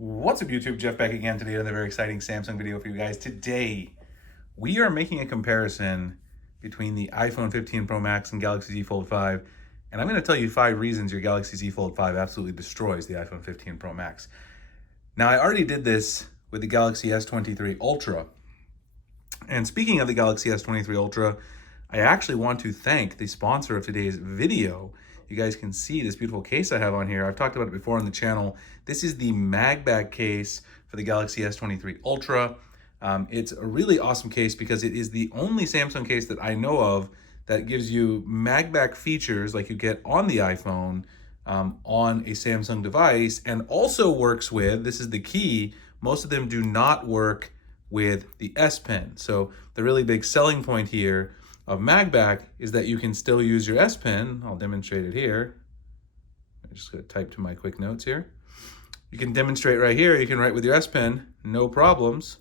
What's up YouTube, Jeff back again today with a very exciting Samsung video for you guys. Today, we are making a comparison between the iPhone 15 Pro Max and Galaxy Z Fold 5. And I'm gonna tell you 5 reasons your Galaxy Z Fold 5 absolutely destroys the iPhone 15 Pro Max. Now, I already did this with the Galaxy S23 Ultra. And speaking of the Galaxy S23 Ultra, I actually want to thank the sponsor of today's video. You guys can see this beautiful case I have on here. I've talked about it before on the channel. This is the mag bag case for the Galaxy S23 Ultra. It's a really awesome case because it is the only Samsung case that I know of that gives you mag bag features like you get on the iPhone on a Samsung device, and also works with, this is the key, most of them do not work with the S Pen. So the really big selling point here of MagBack is that you can still use your S Pen. I'll demonstrate it here. I'm just gonna type to my quick notes here. You can demonstrate right here, you can write with your S Pen, no problems,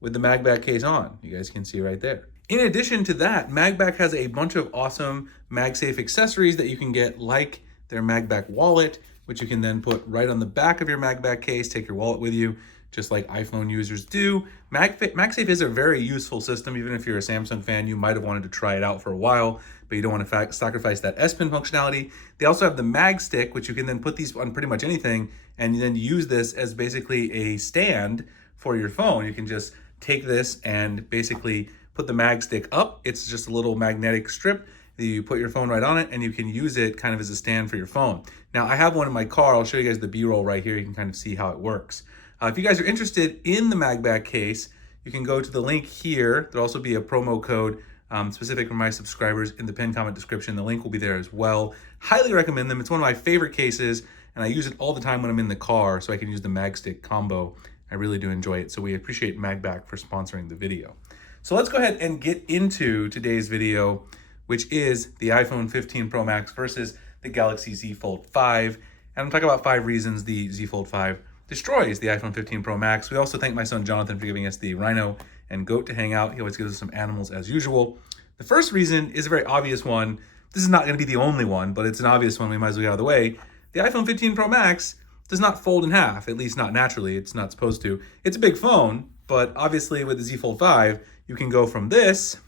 with the MagBack case on. You guys can see right there. In addition to that, MagBack has a bunch of awesome MagSafe accessories that you can get, like their MagBack wallet, which you can then put right on the back of your MagBack case, take your wallet with you, just like iPhone users do. MagSafe is a very useful system. Even if you're a Samsung fan, you might have wanted to try it out for a while, but you don't want to sacrifice that S Pen functionality. They also have the Mag Stick, which you can then put these on pretty much anything, and then use this as basically a stand for your phone. You can just take this and basically put the Mag Stick up. It's just a little magnetic strip. You put your phone right on it, and you can use it kind of as a stand for your phone. Now, I have one in my car. I'll show you guys the B-roll right here. You can kind of see how it works. If you guys are interested in the MagBack case, you can go to the link here. There'll also be a promo code specific for my subscribers in the pinned comment description. The link will be there as well. Highly recommend them. It's one of my favorite cases, and I use it all the time when I'm in the car, so I can use the MagStick combo. I really do enjoy it, so we appreciate MagBack for sponsoring the video. So let's go ahead and get into today's video, which is the iPhone 15 Pro Max versus the Galaxy Z Fold 5. And I'm talking about 5 reasons the Z Fold 5 destroys the iPhone 15 Pro Max. We also thank my son Jonathan for giving us the rhino and goat to hang out. He always gives us some animals as usual. The first reason is a very obvious one. This is not going to be the only one, but it's an obvious one. We might as well get out of the way. The iPhone 15 Pro Max does not fold in half, at least not naturally. It's not supposed to. It's a big phone, but obviously with the Z Fold 5, you can go from this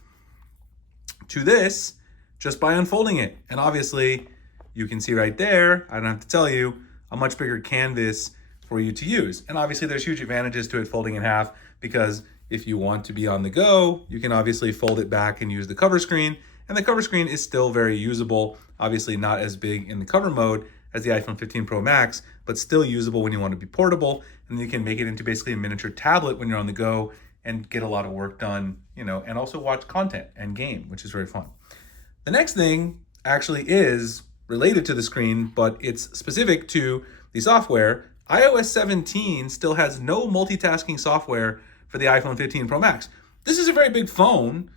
to this just by unfolding it. And obviously, you can see right there, I don't have to tell you, a much bigger canvas for you to use. And obviously there's huge advantages to it folding in half, because if you want to be on the go, you can obviously fold it back and use the cover screen. And the cover screen is still very usable, obviously not as big in the cover mode as the iPhone 15 Pro Max, but still usable when you want to be portable. And you can make it into basically a miniature tablet when you're on the go and get a lot of work done, you know, and also watch content and game, which is very fun. The next thing actually is related to the screen, but it's specific to the software. iOS 17 still has no multitasking software for the iPhone 15 Pro Max. This is a very big phone.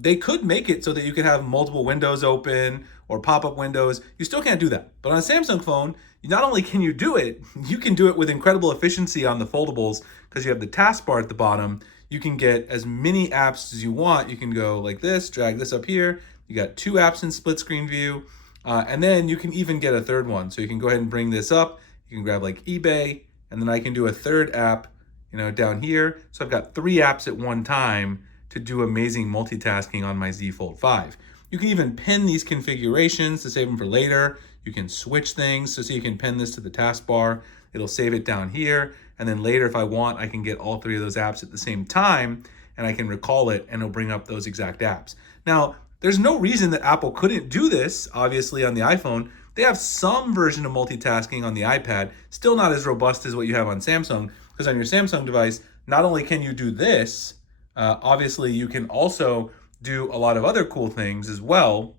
They could make it so that you could have multiple windows open or pop-up windows. You still can't do that. But on a Samsung phone, not only can you do it, you can do it with incredible efficiency on the foldables, because you have the taskbar at the bottom. You can get as many apps as you want. You can go like this, drag this up here. You got 2 apps in split screen view. And then you can even get a third one. So you can go ahead and bring this up. You can grab like eBay, and then I can do a third app, you know, down here. So I've got 3 apps at one time to do amazing multitasking on my Z Fold 5. You can even pin these configurations to save them for later. You can switch things, so you can pin this to the taskbar. It'll save it down here. And then later, if I want, I can get all 3 of those apps at the same time, and I can recall it, and it'll bring up those exact apps. Now, there's no reason that Apple couldn't do this, obviously, on the iPhone. They have some version of multitasking on the iPad, still not as robust as what you have on Samsung, because on your Samsung device, not only can you do this, obviously you can also do a lot of other cool things as well.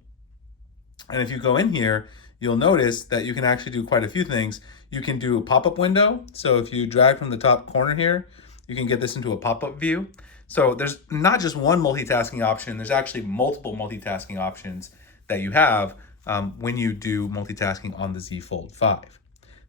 And if you go in here, you'll notice that you can actually do quite a few things. You can do a pop-up window. So if you drag from the top corner here, you can get this into a pop-up view. So there's not just one multitasking option, there's actually multiple multitasking options that you have when you do multitasking on the Z Fold 5.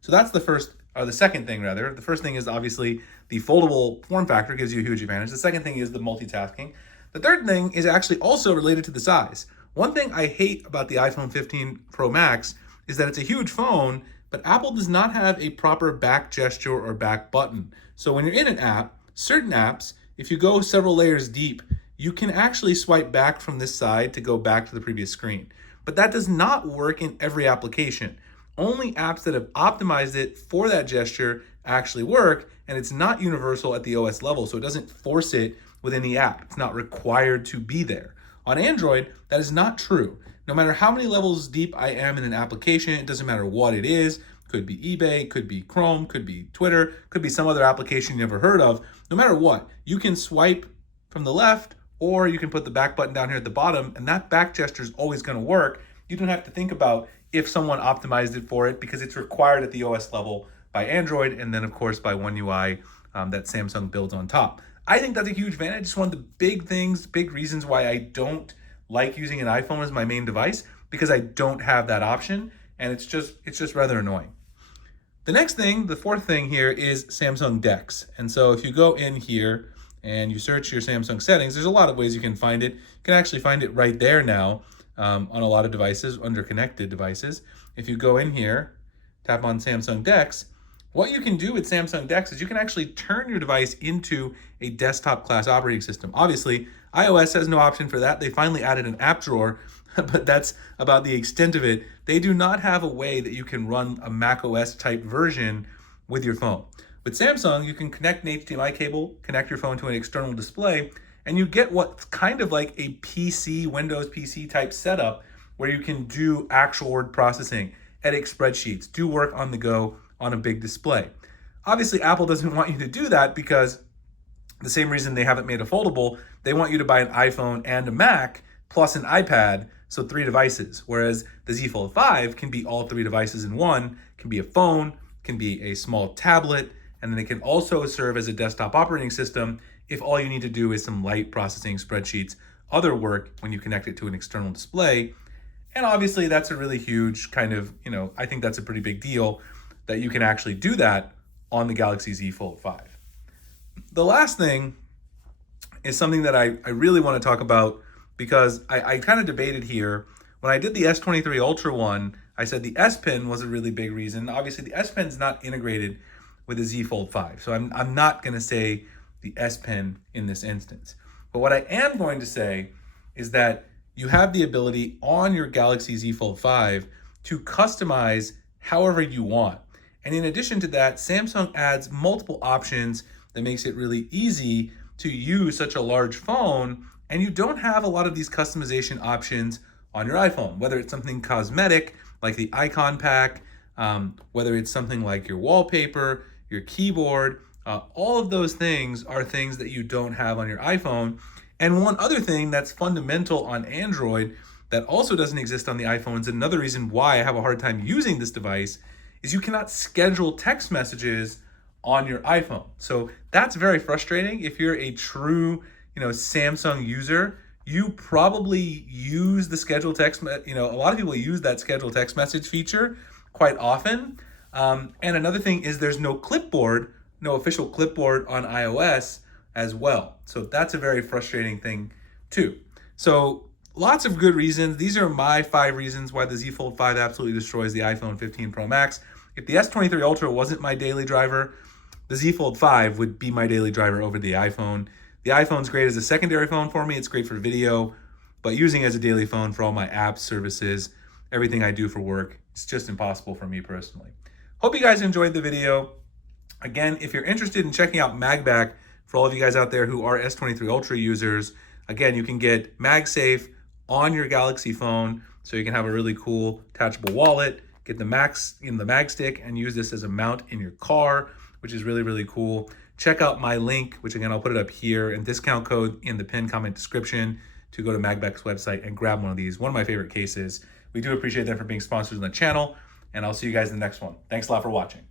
So that's the second thing rather. The first thing is obviously the foldable form factor gives you a huge advantage. The second thing is the multitasking. The third thing is actually also related to the size. One thing I hate about the iPhone 15 Pro Max is that it's a huge phone, but Apple does not have a proper back gesture or back button. So when you're in an app, certain apps, if you go several layers deep, you can actually swipe back from this side to go back to the previous screen. But that does not work in every application. Only apps that have optimized it for that gesture actually work, and it's not universal at the OS level, so it doesn't force it within the app. It's not required to be there. On Android, that is not true. No matter how many levels deep I am in an application, it doesn't matter what it is. Could be eBay, could be Chrome, could be Twitter, could be some other application you never heard of. No matter what, you can swipe from the left, or you can put the back button down here at the bottom, and that back gesture is always going to work. You don't have to think about if someone optimized it for it, because it's required at the OS level by Android, and then of course by One UI that Samsung builds on top. I think that's a huge advantage. It's one of the big things, big reasons why I don't like using an iPhone as my main device, because I don't have that option, and it's just rather annoying. The next thing, the fourth thing here, is Samsung DeX. And so if you go in here and you search your Samsung settings, there's a lot of ways you can find it. You can actually find it right there now on a lot of devices, under connected devices. If you go in here, tap on Samsung DeX, what you can do with Samsung DeX is you can actually turn your device into a desktop class operating system. Obviously, iOS has no option for that. They finally added an app drawer, but that's about the extent of it. They do not have a way that you can run a macOS type version with your phone. With Samsung, you can connect an HDMI cable, connect your phone to an external display, and you get what's kind of like a PC, Windows PC type setup, where you can do actual word processing, edit spreadsheets, do work on the go on a big display. Obviously, Apple doesn't want you to do that, because the same reason they haven't made a foldable, they want you to buy an iPhone and a Mac plus an iPad, so 3 devices. Whereas the Z Fold 5 can be all 3 devices in one, can be a phone, can be a small tablet, and then it can also serve as a desktop operating system if all you need to do is some light processing, spreadsheets, other work when you connect it to an external display. And obviously that's a really huge kind of, I think that's a pretty big deal that you can actually do that on the Galaxy Z Fold 5. The last thing is something that I really want to talk about, because I kind of debated here. When I did the S23 Ultra one, I said the S Pen was a really big reason. Obviously, the S Pen is not integrated with the Z Fold 5, so I'm not going to say the S Pen in this instance. But what I am going to say is that you have the ability on your Galaxy Z Fold 5 to customize however you want. And in addition to that, Samsung adds multiple options that makes it really easy to use such a large phone, and you don't have a lot of these customization options on your iPhone, whether it's something cosmetic like the icon pack, whether it's something like your wallpaper, your keyboard, all of those things are things that you don't have on your iPhone. And one other thing that's fundamental on Android that also doesn't exist on the iPhone, is another reason why I have a hard time using this device, is you cannot schedule text messages on your iPhone. So that's very frustrating. If you're a true, Samsung user, you probably use the schedule text, a lot of people use that schedule text message feature quite often. And another thing is there's no clipboard, no official clipboard on iOS as well. So that's a very frustrating thing too. So lots of good reasons. These are my 5 reasons why the Z Fold 5 absolutely destroys the iPhone 15 Pro Max. If the S23 Ultra wasn't my daily driver, the Z Fold 5 would be my daily driver over the iPhone. The iPhone's great as a secondary phone for me. It's great for video, but using it as a daily phone for all my apps, services, everything I do for work, it's just impossible for me personally. Hope you guys enjoyed the video. Again, if you're interested in checking out MagBack, for all of you guys out there who are S23 Ultra users, again, you can get MagSafe on your Galaxy phone, so you can have a really cool attachable wallet, get the Mag Stick, and use this as a mount in your car, which is really, really cool. Check out my link, which again, I'll put it up here, and discount code in the pinned comment description to go to MagBack's website and grab one of these. One of my favorite cases. We do appreciate them for being sponsors on the channel, and I'll see you guys in the next one. Thanks a lot for watching.